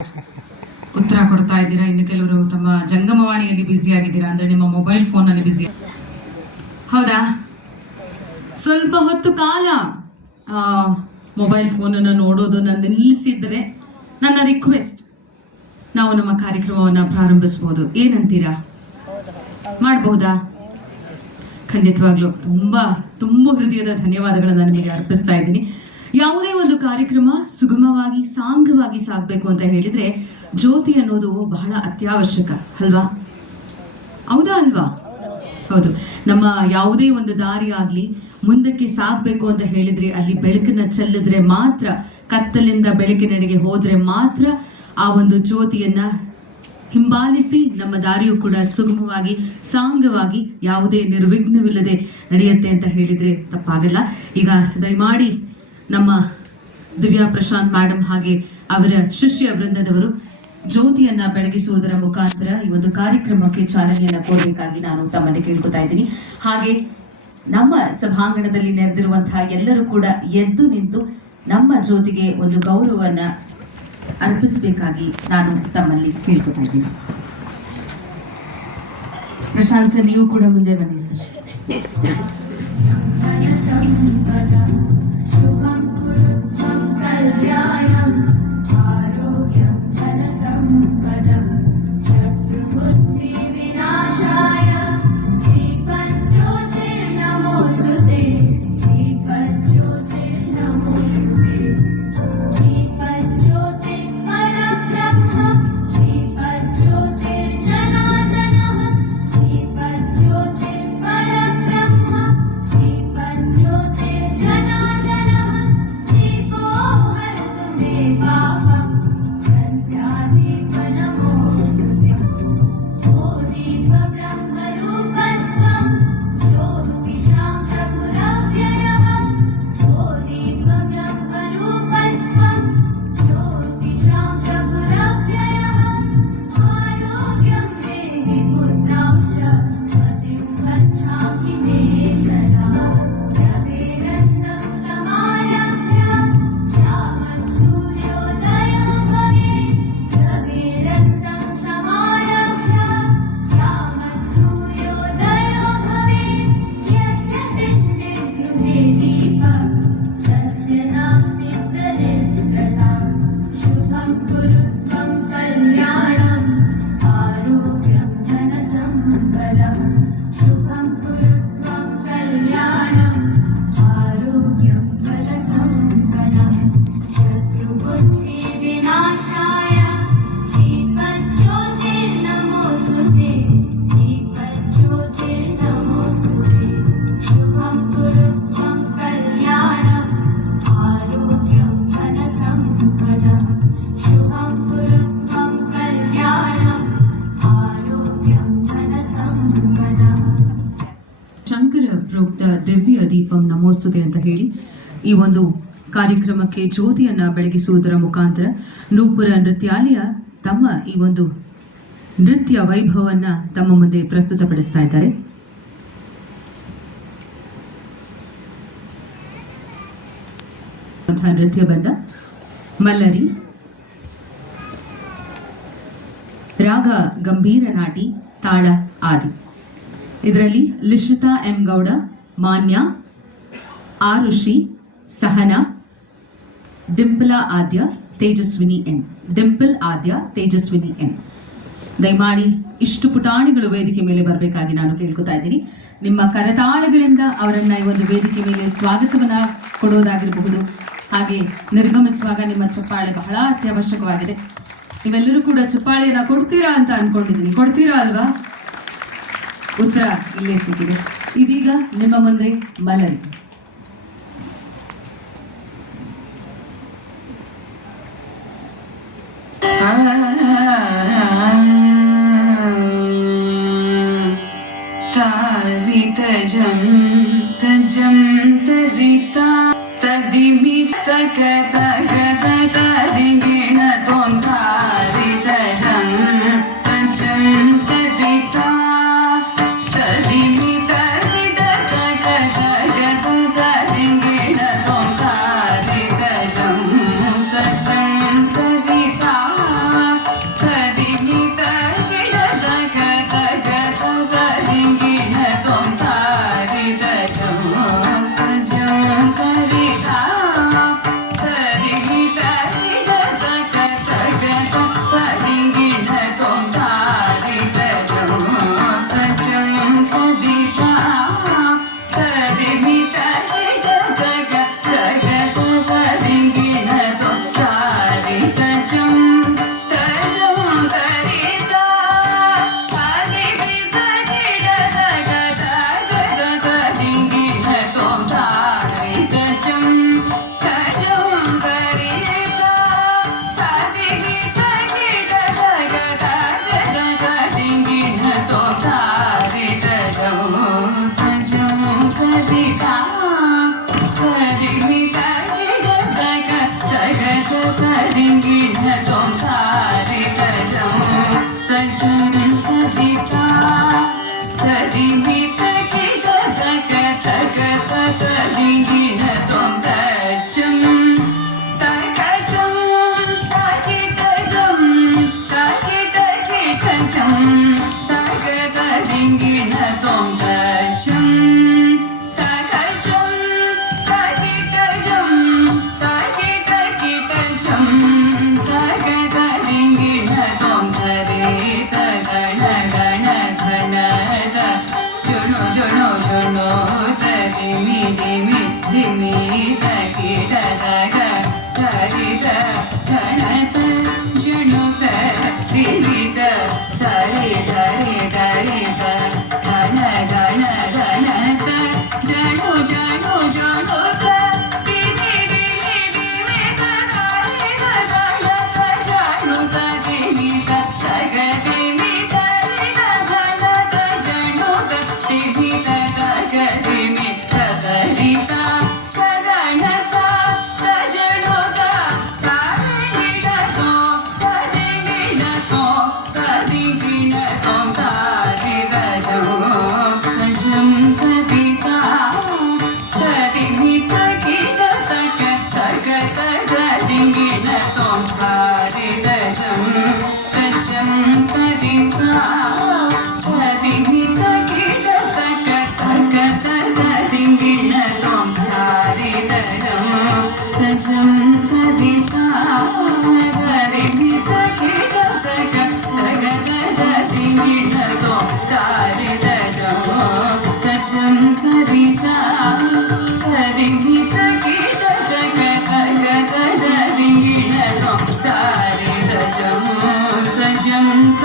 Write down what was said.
ಉತ್ತರ ಕೊಡ್ತಾ ಇದ್ದೀರಾ. ಇನ್ನು ಕೆಲವರು ತಮ್ಮ ಜಂಗಮವಾಣಿಯಲ್ಲಿ ಬ್ಯುಸಿ ಆಗಿದ್ದೀರಾ, ಅಂದ್ರೆ ನಿಮ್ಮ ಮೊಬೈಲ್ ಫೋನ್ ಅಲ್ಲಿ ಬ್ಯುಸಿ. ಹೌದಾ? ಸ್ವಲ್ಪ ಹೊತ್ತು ಕಾಲ ಮೊಬೈಲ್ ಫೋನನ್ನು ನೋಡೋದನ್ನ ನಿಲ್ಲಿಸಿದ್ರೆ ನನ್ನ ರಿಕ್ವೆಸ್ಟ್, ನಾವು ನಮ್ಮ ಕಾರ್ಯಕ್ರಮವನ್ನು ಪ್ರಾರಂಭಿಸಬಹುದು. ಏನಂತೀರಾ? ಮಾಡಬಹುದಾ? ಖಂಡಿತವಾಗ್ಲೂ ತುಂಬ ಹೃದಯದ ಧನ್ಯವಾದಗಳನ್ನು ನಿಮಗೆ ಅರ್ಪಿಸ್ತಾ ಇದ್ದೀನಿ. ಯಾವುದೇ ಒಂದು ಕಾರ್ಯಕ್ರಮ ಸುಗಮವಾಗಿ ಸಾಂಗವಾಗಿ ಸಾಗಬೇಕು ಅಂತ ಹೇಳಿದ್ರೆ ಜ್ಯೋತಿ ಅನ್ನೋದು ಬಹಳ ಅತ್ಯವಶ್ಯಕ ಅಲ್ವಾ? ಹೌದಾ ಅಲ್ವಾ? ಹೌದು. ನಮ್ಮ ಯಾವುದೇ ಒಂದು ದಾರಿ ಆಗ್ಲಿ ಮುಂದಕ್ಕೆ ಸಾಗಬೇಕು ಅಂತ ಹೇಳಿದ್ರೆ ಅಲ್ಲಿ ಬೆಳಕನ್ನ ಚೆಲ್ಲಿದ್ರೆ ಮಾತ್ರ, ಕತ್ತಲಿಂದ ಬೆಳಕಿನೆಡೆಗೆ ಹೋದ್ರೆ ಮಾತ್ರ ಆ ಒಂದು ಜ್ಯೋತಿಯನ್ನ ಹಿಂಬಾಲಿಸಿ ನಮ್ಮ ದಾರಿಯು ಕೂಡ ಸುಗಮವಾಗಿ ಸಾಂಗವಾಗಿ ಯಾವುದೇ ನಿರ್ವಿಘ್ನವಿಲ್ಲದೆ ನಡೆಯುತ್ತೆ ಅಂತ ಹೇಳಿದ್ರೆ ತಪ್ಪಾಗಲ್ಲ. ಈಗ ದಯಮಾಡಿ ನಮ್ಮ ದಿವ್ಯಾ ಪ್ರಶಾಂತ್ ಮೇಡಮ್ ಹಾಗೆ ಅವರ ಶಿಷ್ಯ ವೃಂದದವರು ಜ್ಯೋತಿಯನ್ನ ಬೆಳಗಿಸುವುದರ ಮುಖಾಂತರ ಈ ಒಂದು ಕಾರ್ಯಕ್ರಮಕ್ಕೆ ಚಾಲನೆಯನ್ನ ಕೊಡಬೇಕಾಗಿ ನಾನು ತಮ್ಮಲ್ಲಿ ಕೇಳ್ಕೊತಾ ಇದ್ದೀನಿ. ಹಾಗೆ ನಮ್ಮ ಸಭಾಂಗಣದಲ್ಲಿ ನೆರೆದಿರುವಂತಹ ಎಲ್ಲರೂ ಕೂಡ ಎದ್ದು ನಿಂತು ನಮ್ಮ ಜ್ಯೋತಿಗೆ ಒಂದು ಗೌರವವನ್ನ ಅರ್ಪಿಸಬೇಕಾಗಿ ನಾನು ತಮ್ಮಲ್ಲಿ ಕೇಳ್ಕೊತಾ ಇದ್ದೀನಿ. ಪ್ರಶಾಂತ್ ಸರ್, ನೀವು ಕೂಡ ಮುಂದೆ ಬನ್ನಿ ಸರ್. ದಿವ್ಯ ದೀಪಂ ನಮೋಸ್ತುತೆ ಅಂತ ಹೇಳಿ ಈ ಒಂದು ಕಾರ್ಯಕ್ರಮಕ್ಕೆ ಜ್ಯೋತಿಯನ್ನ ಬೆಳಗಿಸುವುದರ ಮುಖಾಂತರ ನೂಪುರ ನೃತ್ಯಾಲಯ ತಮ್ಮ ಈ ಒಂದು ನೃತ್ಯ ವೈಭವವನ್ನ ತಮ್ಮ ಮುಂದೆ ಪ್ರಸ್ತುತಪಡಿಸ್ತಾ ಇದ್ದಾರೆ. ನೃತ್ಯ ಬಂದ ಮಲ್ಲರಿ, ರಾಗ ಗಂಭೀರ ನಾಟಿ, ತಾಳ ಆದಿ. ಇದರಲ್ಲಿ ಲಿಶಿತಾ ಎಂ ಗೌಡ, ಮಾನ್ಯ, ಆರುಷಿ, ಸಹನಾ, ಡಿಂಪಲ್ ಆದ್ಯ, ತೇಜಸ್ವಿನಿ ಎನ್. ಡಿಂಪಲ್ ಆದ್ಯ, ತೇಜಸ್ವಿನಿ ಎನ್. ದಯಮಾಡಿ ಇಷ್ಟು ಪುಟಾಣಿಗಳು ವೇದಿಕೆ ಮೇಲೆ ಬರಬೇಕಾಗಿ ನಾನು ಕೇಳ್ಕೊತಾ ಇದ್ದೀನಿ. ನಿಮ್ಮ ಕರತಾಳಗಳಿಂದ ಅವರನ್ನ ಈ ಒಂದು ವೇದಿಕೆ ಮೇಲೆ ಸ್ವಾಗತವನ್ನ ಕೊಡೋದಾಗಿರಬಹುದು. ಹಾಗೆ ನಿರ್ಗಮಿಸುವಾಗ ನಿಮ್ಮ ಚಪ್ಪಾಳೆ ಬಹಳ ಅತ್ಯವಶ್ಯಕವಾಗಿದೆ. ನೀವೆಲ್ಲರೂ ಕೂಡ ಚಪ್ಪಾಳೆಯನ್ನ ಕೊಡ್ತೀರಾ ಅಂತ ಅನ್ಕೊಂಡಿದ್ದೀನಿ. ಕೊಡ್ತೀರಾ ಅಲ್ವಾ? ಉತ್ತರ ಇಲ್ಲೇ ಸಿಕ್ಕಿದೆ. ಇದೀಗ ನಿಮ್ಮ ಮುಂದೆ ಮಲರಿ. ತಾರಿತ ಜಂ ತಜಂ ತರಿತಾ ತದಿಮಿತ ಕತ ಕತ ತದಿಗಿಣ ತೊಂತಾರಿತ ಜಂ ತಜಂ ತರಿತಾ ತದಿಮಿತ ಸಿದ ಕತ ಕತ ತದಿಗಿಣ ತೊಂತಾರಿತ ಜಂ ತಜಂ ತರಿತಾ Jam